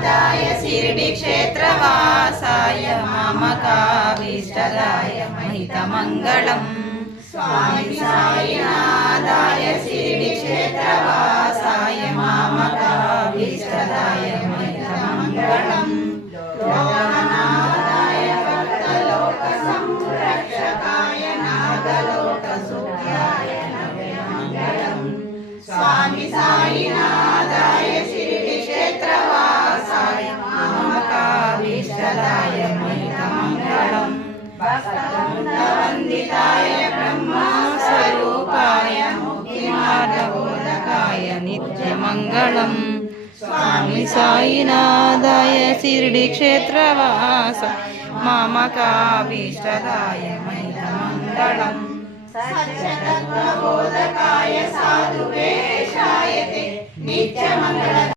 साईनाथाय शिरडिक्षेत्रवासाय मामकाभीष्टदाय महितमङ्गलम् स्वामी साईनाथाय शिरडिक्षेत्रवासाय मामकाभीष्टदाय महितमङ्गलम् लोकनाथाय भक्तलोकसंरक्षकाय नागलोकसुख्याय नव्यमङ्गलम् स्वामी साईनाथाय शिरडिक्षेत्रवासाय मामकाभीष्टदाय महितमङ्गलम् भक्तवन्दिताय ब्रह्मस्वरूपाय मुक्तिमार्गबोधकाय नित्यमङ्गलम् स्वामी साईनाथाय शिरडिक्षेत्रवास मामकाभीष्टदाय महितमङ्गलम् सत्यतत्त्वबोधकाय साधुवेशाय ते नित्यमङ्गल